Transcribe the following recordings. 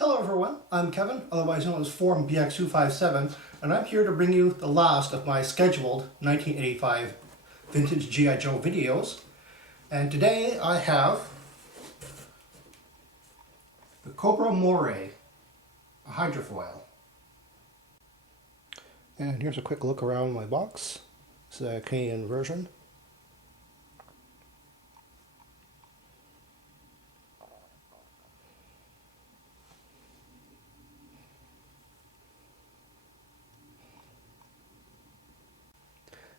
Hello everyone, I'm Kevin, otherwise known as Form BX257, and I'm here to bring you the last of my scheduled 1985 vintage G.I. Joe videos. And today I have the Cobra Moray Hydrofoil. And here's a quick look around my box. This is a Canadian version.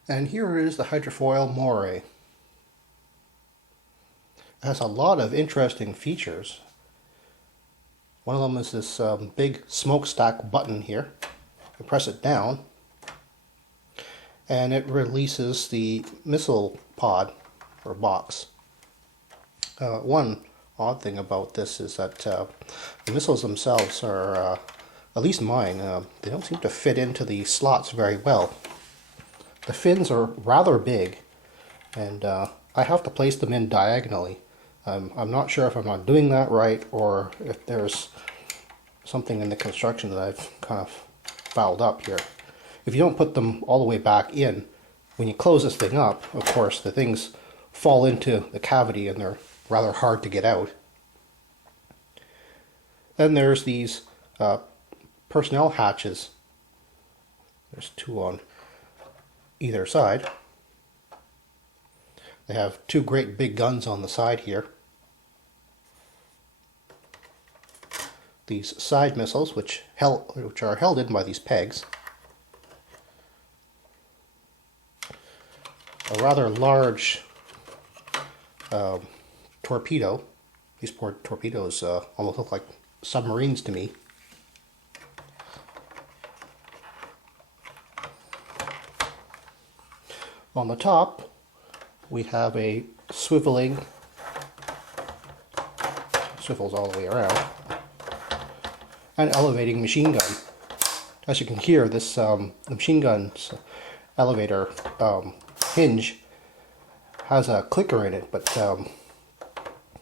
And here is the Hydrofoil Moray. It has a lot of interesting features. One of them is this big smokestack button here. You press it down and it releases the missile pod or box. One odd thing about this is that the missiles themselves are, at least mine, they don't seem to fit into the slots very well. The fins are rather big, and I have to place them in diagonally. I'm not sure if I'm not doing that right, or if there's something in the construction that I've kind of fouled up here. If you don't put them all the way back in, when you close this thing up, of course, the things fall into the cavity and they're rather hard to get out. Then there's these personnel hatches. There's two on either side. They have two great big guns on the side here. These side missiles, which are held in by these pegs. A rather large torpedo. These poor torpedoes almost look like submarines to me. On the top, we have a swivels all the way around, an elevating machine gun. As you can hear, this the machine gun's elevator hinge has a clicker in it, but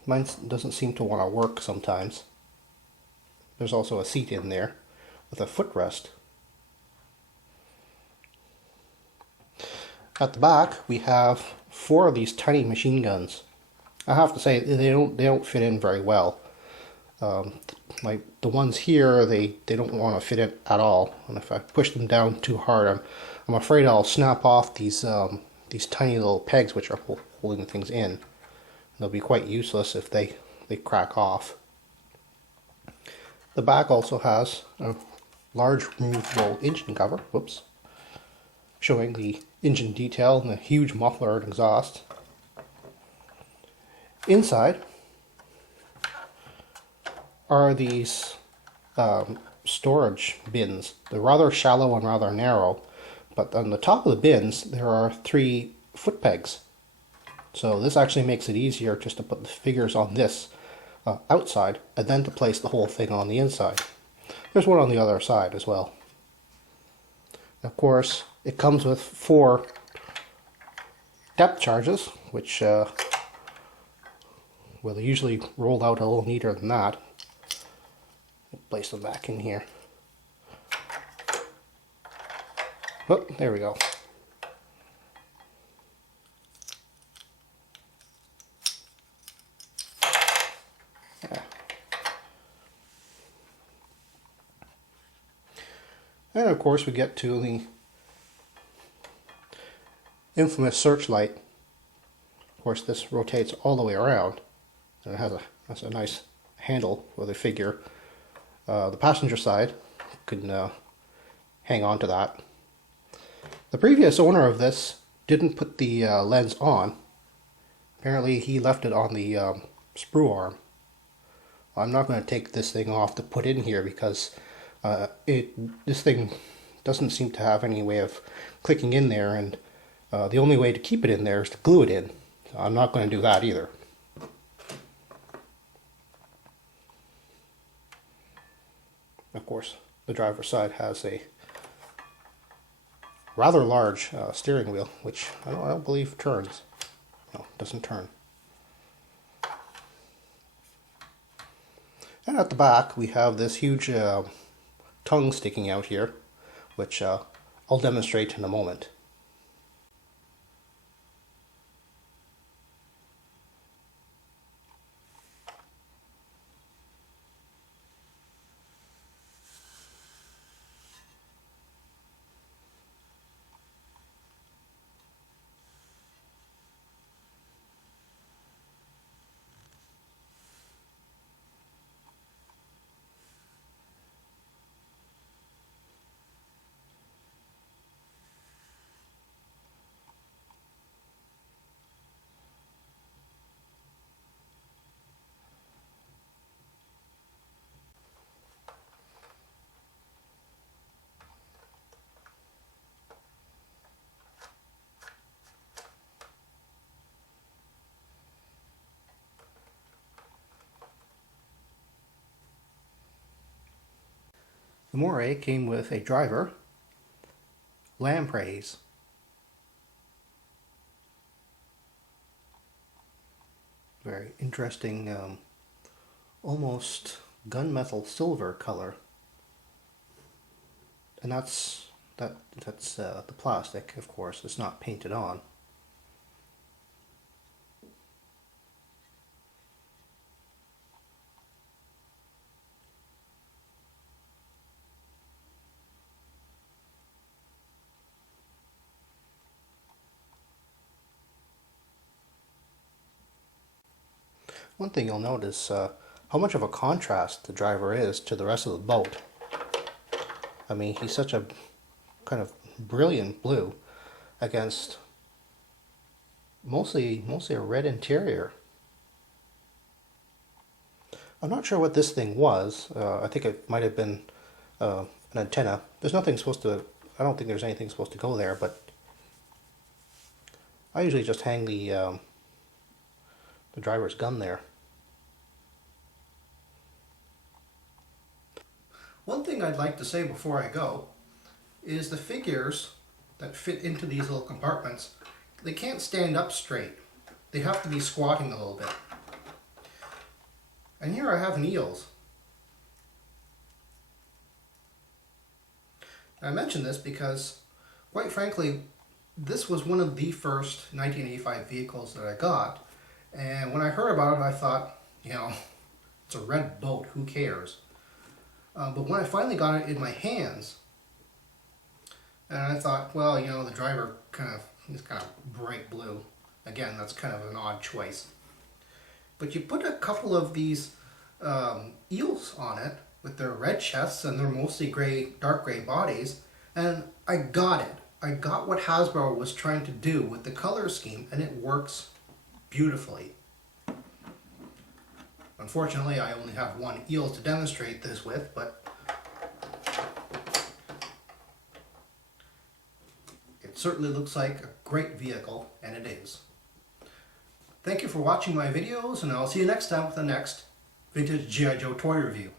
mine doesn't seem to want to work sometimes. There's also a seat in there with a footrest. At the back, we have four of these tiny machine guns. I have to say they don't fit in very well. Like the ones here, they don't want to fit in at all. And if I push them down too hard, I'm afraid I'll snap off these tiny little pegs which are holding the things in. They'll be quite useless if they crack off. The back also has a large removable engine cover. Whoops. Showing the engine detail and the huge muffler and exhaust. Inside are these storage bins. They're rather shallow and rather narrow, but on the top of the bins there are 3 foot pegs. So this actually makes it easier just to put the figures on this outside and then to place the whole thing on the inside. There's one on the other side as well. Of course, it comes with 4 depth charges, which well, they usually roll out a little neater than that. Place them back in here. Oh, there we go. Yeah. And of course we get to the infamous Searchlight. Of course this rotates all the way around and it has a nice handle for the figure. The passenger side can hang on to that. The previous owner of this didn't put the lens on. Apparently he left it on the sprue arm. I'm not going to take this thing off to put in here because this thing doesn't seem to have any way of clicking in there, and the only way to keep it in there is to glue it in. So I'm not going to do that either. Of course, the driver's side has a rather large steering wheel, which I don't believe turns. No, it doesn't turn. And at the back we have this huge tongue sticking out here, which I'll demonstrate in a moment. The Moray came with a driver, Lampreys. Very interesting, almost gunmetal silver color. And that's the plastic, of course. It's not painted on. One thing you'll notice how much of a contrast the driver is to the rest of the boat. I mean, he's such a kind of brilliant blue against mostly a red interior. I'm not sure what this thing was. I think it might have been an antenna. There's nothing supposed to, I don't think there's anything supposed to go there, but I usually just hang the driver's gun there. One thing I'd like to say before I go is the figures that fit into these little compartments, they can't stand up straight. They have to be squatting a little bit. And here I have an eels. I mention this because, quite frankly, this was one of the first 1985 vehicles that I got. And when I heard about it, I thought, you know, it's a red boat, who cares? But when I finally got it in my hands, and I thought, well, you know, the driver is kind of bright blue. Again, that's kind of an odd choice. But you put a couple of these eels on it with their red chests and their mostly gray, dark gray bodies, and I got it. I got what Hasbro was trying to do with the color scheme, and it works beautifully. Unfortunately, I only have one eel to demonstrate this with, but it certainly looks like a great vehicle, and it is. Thank you for watching my videos, and I'll see you next time with the next Vintage G.I. Joe toy review.